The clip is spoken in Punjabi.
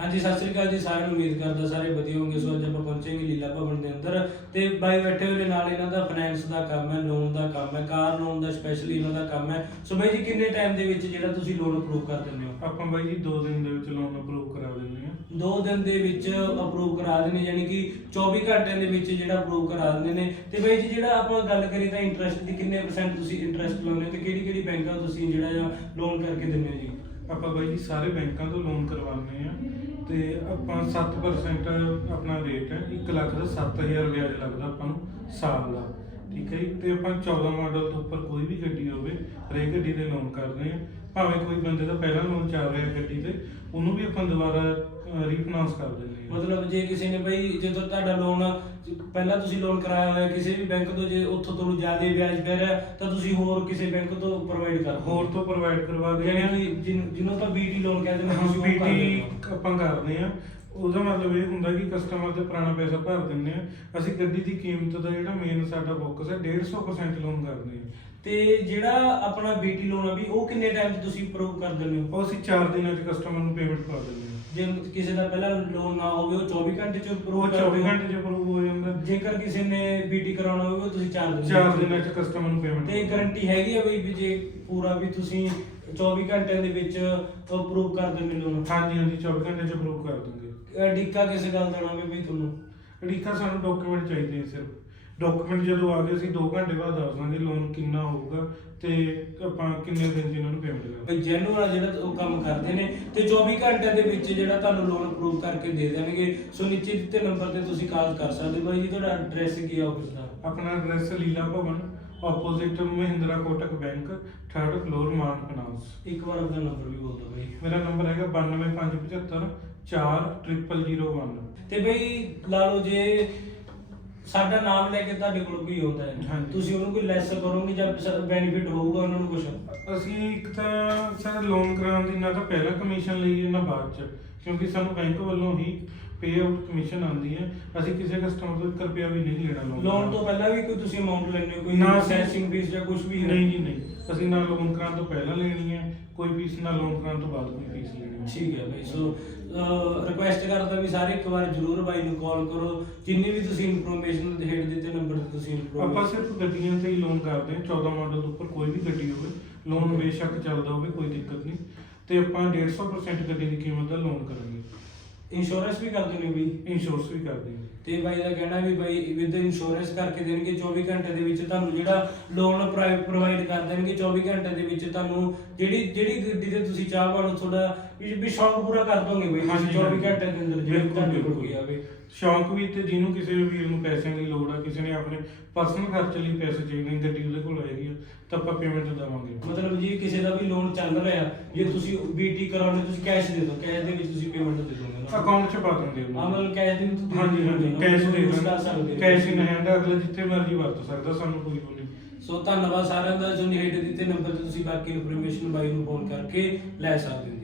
ਹਾਂਜੀ ਸਤਿ ਸ੍ਰੀ ਅਕਾਲ ਜੀ ਸਾਰਿਆਂ ਨੂੰ ਉਮੀਦ ਕਰਦਾ ਸਾਰੇ ਵਧੀਆ ਹੋਣਗੇ। ਸੋ ਅੱਜ ਆਪਾਂ ਪਹੁੰਚੇਂਗੇ ਲੀਲਾ ਭਵਨ ਦੇ ਅੰਦਰ ਤੇ ਬਾਈ ਬੈਠੇ ਹੋਏ ਨੇ ਨਾਲ ਇਹਨਾਂ ਦਾ ਫਾਈਨੈਂਸ ਦਾ ਕੰਮ ਹੈ ਲੋਨ ਦਾ ਕੰਮ ਹੈ ਕਾਰ ਲੋਨ ਦਾ ਸਪੈਸ਼ਲੀ ਇਹਨਾਂ ਦਾ ਕੰਮ ਹੈ। ਸੋ ਬਾਈ ਜੀ ਕਿੰਨੇ ਟਾਈਮ ਦੇ ਵਿੱਚ ਜਿਹੜਾ ਤੁਸੀਂ ਲੋਨ ਅਪਰੂਵ ਕਰ ਦਿੰਦੇ ਹੋ? ਆਪਾਂ ਬਾਈ ਜੀ 2 ਦਿਨ ਦੇ ਵਿੱਚ ਲੋਨ ਅਪਰੂਵ ਕਰਾ ਦਿੰਦੇ ਆ ਦੋ ਦਿਨ ਦੇ ਵਿੱਚ ਅਪਰੂਵ ਕਰਾ ਦਿੰਦੇ ਯਾਨੀ ਕਿ 24 ਘੰਟਿਆਂ ਦੇ ਵਿੱਚ ਜਿਹੜਾ ਅਪਰੂਵ ਕਰਾ ਦਿੰਦੇ ਨੇ। ਤੇ ਬਾਈ ਜੀ ਜਿਹੜਾ ਆਪਾਂ ਗੱਲ ਕਰੀਏ ਤਾਂ ਇੰਟਰਸਟ ਦੀ ਕਿੰਨੇ ਪਰਸੈਂਟ ਤੁਸੀਂ ਇੰਟਰਸਟ ਲਾਉਂਦੇ ਹੋ ਤੇ ਕਿਹੜੀ ਕਿਹੜੀ ਬੈਂਕਾਂ ਤੁਸੀਂ ਜਿਹੜਾ ਲੋਨ ਕਰਕੇ ਦਿੰਦੇ ਹੋ ਜੀ? ਆਪਾਂ ਬਾਈ ਜੀ ਸਾਰੇ ਬੈਂਕਾਂ ਤੋਂ ਲੋਨ ਕਰਵਾਉਂਦੇ ਆ ਤੇ ਆਪਾਂ 7% ਆਪਣਾ ਰੇਟ ਹੈ 1 ਲੱਖ ਦਾ 7000 ਵਿਆਜ ਲੱਗਦਾ ਆਪਾਂ ਨੂੰ ਸਾਲ ਦਾ, ਠੀਕ ਹੈ ਜੀ? ਤੇ ਆਪਾਂ 14 ਮਾਡਲ ਤੋਂ ਉੱਪਰ ਕੋਈ ਵੀ ਗੱਡੀ ਹਰੇਕ ਗੱਡੀ ਦੇ ਲੋਨ ਕਰਦੇ ਆ ਭਾਵੇਂ ਕੋਈ ਬੰਦੇ ਦਾ ਪਹਿਲਾ ਲੋਨ ਚੱਲ ਰਿਹਾ ਗੱਡੀ ਤੇ ਉਹਨੂੰ ਵੀ ਆਪਾਂ ਦੁਬਾਰਾ ਰੀਫਾਈਨਾਂਸ ਕਰ ਦਿੰਦੇ ਆ ਮਤਲਬ ਜੇ ਕਿਸੇ ਨੇ ਬਈ ਜਦੋਂ ਤੁਹਾਡਾ ਲੋਨ ਪਹਿਲਾਂ ਤੁਸੀਂ ਲੋਨ ਕਰਾਇਆ ਹੋਇਆ ਕਿਸੇ ਵੀ ਬੈਂਕ ਤੋਂ ਜੇ ਉੱਥੋਂ ਤੁਹਾਨੂੰ ਜ਼ਿਆਦਾ ਵਿਆਜ ਪੈ ਰਿਹਾ ਤਾਂ ਤੁਸੀਂ ਹੋਰ ਕਿਸੇ ਬੈਂਕ ਤੋਂ ਪ੍ਰੋਵਾਈਡ ਕਰ ਹੋਰ ਤੋਂ ਪ੍ਰੋਵਾਈਡ ਕਰਵਾ ਕਿ ਜਿਹਨੂੰ ਜਿਹਨੂੰ ਆਪਾਂ ਬੀਟੀ ਲੋਨ ਕਹਿੰਦੇ ਨੇ ਕਰ ਹੋ। ਆਪਾਂ ਕਰਦੇ ਆ ਉਹਦਾ ਮਤਲਬ ਇਹ ਹੁੰਦਾ ਕਿ ਕਸਟਮਰ ਤੇ ਪੁਰਾਣਾ ਪੈਸਾ ਭਰ ਦਿੰਦੇ ਆ। ਅਸੀਂ ਗੱਡੀ ਦੀ ਕੀਮਤ ਦਾ ਜਿਹੜਾ ਮੇਨ ਸਾਡਾ ਫੋਕਸ ਹੈ 150% ਲੋਨ ਕਰਦੇ ਆ। ਤੇ ਜਿਹੜਾ ਆਪਣਾ ਬੀਟੀ ਲੋਨ ਆ ਵੀ ਉਹ ਕਿੰਨੇ ਟਾਈਮ 'ਚ ਤੁਸੀਂ ਅਪਰੂਵ ਕਰ ਦਿੰਦੇ ਹੋ? ਉਹ ਅਸੀਂ 4 ਦਿਨਾਂ 'ਚ ਕਸਟਮਰ ਨੂੰ ਪੇਮੈਂਟ ਕਰ ਦਿੰਦੇ ਆ। ਜੇ ਕਿਸੇ ਦਾ ਪਹਿਲਾਂ ਲੋਨ ਨਾ ਹੋਵੇ ਉਹ 24 ਘੰਟੇ 'ਚ ਉਹ ਅਪਰੂਵ 24 ਘੰਟੇ 'ਚ ਅਪਰੂਵ ਹੋ ਜਾਂਦਾ। ਜੇਕਰ ਕਿਸੇ ਨੇ ਬੀਟੀ ਕਰਾਉਣਾ ਹੋਵੇ ਉਹ ਤੁਸੀਂ 4 ਦਿਨ 4 ਦਿਨਾਂ 'ਚ ਕਸਟਮਰ ਨੂੰ ਪੇਮੈਂਟ ਤੇ ਗਾਰੰਟੀ ਹੈਗੀ ਆ ਬਈ ਵੀ ਜੇ ਪੂਰਾ ਵੀ ਤੁਸੀਂ 24 ਘੰਟਿਆਂ ਦੇ ਵਿੱਚ ਅਪਰੂਵ ਕਰ ਦਿੰਦੇ ਲੋਨ ਹਾਂਜੀ ਹਾਂਜੀ 24 ਘੰਟੇ 'ਚ ਅਪਰੂਵ ਕਰ ਦਿੰਦੇ। ਡਿੱਕਾ ਕਿਸੇ ਗੱਲ ਦਾ ਨਾ ਹੋਵੇ ਬਈ ਤੁਹਾਨੂੰ? ਅੜੀਕਾ ਸਾਨੂੰ ਡਾਕੂਮੈਂਟ ਚਾਹੀਦੇ ਨੇ ਸਿਰਫ। ਡਾਕੂਮੈਂਟ ਜਦੋਂ ਆ ਗਏ ਅਸੀਂ 2 ਘੰਟੇ ਬਾਅਦ ਦੱਸ ਦਾਂਗੇ ਲੋਨ ਕਿੰਨਾ ਹੋਊਗਾ ਤੇ ਆਪਾਂ ਕਿੰਨੇ ਦਿਨ 'ਚ ਇਹਨਾਂ ਨੂੰ ਪੇਮੈਂਟ ਕਰਾਂਗੇ। ਬਈ ਜੈਨੂਅਲ ਆ ਜਿਹੜਾ ਉਹ ਕੰਮ ਕਰਦੇ ਨੇ ਤੇ 24 ਘੰਟਿਆਂ ਦੇ ਵਿੱਚ ਜਿਹੜਾ ਤੁਹਾਨੂੰ ਲੋਨ ਅਪਰੂਵ ਕਰਕੇ ਦੇ ਦੇਣਗੇ। ਸੋ ਨੀਚੇ ਦਿੱਤੇ ਨੰਬਰ ਤੇ ਤੁਸੀਂ ਕਾਲ ਕਰ ਸਕਦੇ ਹੋ। ਬਾਈ ਜੀ ਤੁਹਾਡਾ ਐਡਰੈਸ ਕੀ ਆ ਆਫਿਸ ਦਾ? ਆਪਣਾ address Leela Bhavan opposite Mahindra Kotak bank 3rd floor Maan finance ਇੱਕ ਵਾਰ ਆਪਣਾ ਨੰਬਰ ਵੀ ਬੋਲ ਦਿਓ ਬਾਈ। ਮੇਰਾ ਨੰਬਰ ਹੈਗਾ 92575 4001 ਤੇ ਬਈ ਲਾ ਲਓ ਜੇ ਸਾਡਾ ਨਾਮ ਲੈ ਕੇ ਤੁਹਾਡੇ ਕੋਲ ਕੋਈ ਆਉਂਦਾ ਹੈ ਹਾਂਜੀ। ਤੁਸੀਂ ਉਹਨੂੰ ਕੋਈ ਲੈਸ ਕਰੋਗੇ ਜਾਂ ਬੈਨੀਫਿਟ ਹੋਊਗਾ ਉਹਨਾਂ ਨੂੰ ਕੁਝ ਅਸੀਂ ਇੱਕ ਤਾਂ ਸਰ ਲੋਨ ਕਰਾਉਣ ਦੀ ਨਾ ਤਾਂ ਪਹਿਲਾਂ ਕਮਿਸ਼ਨ ਲਈ ਨਾ ਬਾਅਦ ਚ ਕਿਉਂਕਿ ਸਾਨੂੰ ਬੈਂਕ ਵੱਲੋਂ ਹੀ ਪੇ ਆਊਟ ਕਮਿਸ਼ਨ ਆਉਂਦੀ ਹੈ ਅਸੀਂ ਕਿਸੇ ਕਸਟਮਰ ਤੋਂ 1 ਰੁਪਿਆ ਵੀ ਨਹੀਂ ਲੈਣਾ ਲੋਨ ਲੋਨ ਤੋਂ ਪਹਿਲਾਂ ਵੀ ਕੋਈ ਤੁਸੀਂ ਅਮਾਉਂਟ ਲੈਣੇ ਹੋ ਕੋਈ ਨਾ, ਪ੍ਰੋਸੈਸਿੰਗ ਫੀਸ ਜਾਂ ਕੁਝ ਵੀ? ਨਹੀਂ ਜੀ ਨਹੀਂ। ਅਸੀਂ ਨਾ ਲੋਨ ਕਰਾਉਣ ਤੋਂ ਪਹਿਲਾਂ ਲੈਣੀ ਹੈ ਕੋਈ ਫੀਸ ਨਾ ਲੋਨ ਕਰਾਉਣ ਤੋਂ ਬਾਅਦ ਕੋਈ ਫੀਸ ਲੈਣੀ ਹੈ। ਠੀਕ ਹੈ ਬਈ ਸੋ ਰਿਕੁਐਸਟ ਕਰਦਾ ਵੀ ਸਾਰੇ ਇੱਕ ਵਾਰ ਜਰੂਰ ਬਾਈ ਨੂੰ ਕਾਲ ਕਰੋ ਜਿੰਨੀ ਵੀ ਤੁਸੀਂ ਇਨਫੋਰਮੇਸ਼ਨ ਹੇਠ ਦਿੱਤੇ ਨੰਬਰ ਤੇ ਤੁਸੀਂ ਆਪਾਂ ਸਿਰਫ ਗੱਡੀਆਂ ਤੇ ਹੀ ਲੋਨ ਕਰਦੇ ਹਾਂ 14 ਮਾਡਲ ਉੱਪਰ ਕੋਈ ਵੀ ਗੱਡੀ ਹੋਵੇ ਲੋਨ ਬੇਸ਼ੱਕ ਚੱਲਦਾ ਹੋਵੇ ਕੋਈ ਦਿੱਕਤ ਨਹੀਂ। ਤੇ ਆਪਾਂ 150% ਗੱਡੀ ਦੀ ਕੀਮਤ ਦਾ ਲੋਨ ਕਰਾਂਗੇ। ਇੰਸ਼ੋਰੈਂਸ ਵੀ ਕਰਦੇ ਨੇ ਬਈ ਇੰਸ਼ੋਰੈਂਸ ਵੀ ਕਰਦੇ ਹਾਂ ਤੇ ਬਾਈ ਦਾ ਕਹਿਣਾ ਵੀ ਬਾਈ ਵਿਦ ਇੰਸ਼ੋਰੈਂਸ ਕਰਕੇ ਦੇਣਗੇ 24 ਘੰਟੇ ਦੇ ਵਿੱਚ ਤੁਹਾਨੂੰ ਜਿਹੜਾ ਲੋਨ ਪ੍ਰੋਵਾਈਡ ਕਰ ਦੇਣਗੇ 24 ਘੰਟੇ ਦੇ ਵਿੱਚ ਤੁਹਾਨੂੰ ਜਿਹੜੀ ਜਿਹੜੀ ਗੱਡੀ ਤੇ ਤੁਸੀਂ ਚਾਹ ਵਾਲੋ ਤੁਹਾਡਾ ਵੀ ਵੀ ਸ਼ੌਕ ਪੂਰਾ ਕਰ ਦੋਗੇ ਬਈ ਤੁਸੀਂ ਹਾਂਜੀ, 24 ਹਾਂਜੀ। ਘੰਟੇ ਦੇ ਅੰਦਰ ਜਿਹੜਾ ਬਿਲਕੁਲ, ਤੁਹਾਡੇ ਕੋਲ ਬਿਲਕੁਲ। ਸ਼ੌਂਕ ਵੀ ਤੇ ਜਿਹਨੂੰ ਕਿਸੇ ਵੀਰ ਨੂੰ ਪੈਸਿਆਂ ਦੀ ਲੋੜ ਆ ਕਿਸੇ ਨੇ ਆਪਣੇ ਪਰਸਨਲ ਖਰਚ ਲਈ ਪੈਸੇ ਚਾਹੀਦੇ ਨੇ ਗੱਡੀ ਉਹਦੇ ਕੋਲ ਹੈਗੀ ਆ ਤਾਂ ਆਪਾਂ ਪੇਮੈਂਟ ਦੇਵਾਂਗੇ। ਮਤਲਬ ਜੀ ਕਿਸੇ ਦਾ ਵੀ ਲੋਨ ਚੱਲ ਰਿਹਾ ਜੇ ਤੁਸੀਂ ਬੀਟੀ ਕਰਾਉਣੇ ਤੁਸੀਂ ਕੈਸ਼ ਦੇ ਦਿਓ ਕੈਸ਼ ਦੇ ਵਿੱਚ ਤੁਸੀਂ ਪੇਮੈਂਟ ਦੇ ਦੋਗੇ ਨਾ। ਅਕਾਊਂਟ 'ਚ ਪਾ ਦਿੰਦੇ ਹਾਂ ਉਹਨੂੰ। ਮਤਲਬ ਕੈਸ਼ ਦੇ ਵਿੱਚ ਤੁਸੀਂ ਹਾਂਜੀ ਹਾਂਜੀ ਕੈਸ਼ ਦੇ use ਕਰ ਸਕਦੇ ਦਿੰਦੇ ਹੋ। ਕੈਸ਼ ਇਨ ਹੈਂਡ ਅਗਲਾ ਜਿੱਥੇ ਮਰਜ਼ੀ ਵਰਤ ਸਕਦਾ ਸਾਨੂੰ ਕੋਈ ਉਹ ਨਹੀਂ। ਸੋ ਧੰਨਵਾਦ ਸਾਰਿਆਂ ਦਾ ਜੋ ਨਿਹੇਟ ਦਿੱਤੇ ਨੰਬਰ ਤੇ ਤੁਸੀਂ ਬਾਕੀ ਇਨਫੋਰਮੇਸ਼ਨ ਬਾਈ ਨੂੰ ਫੋਨ ਕਰਕੇ ਲੈ ਸਕਦੇ ਹੋ।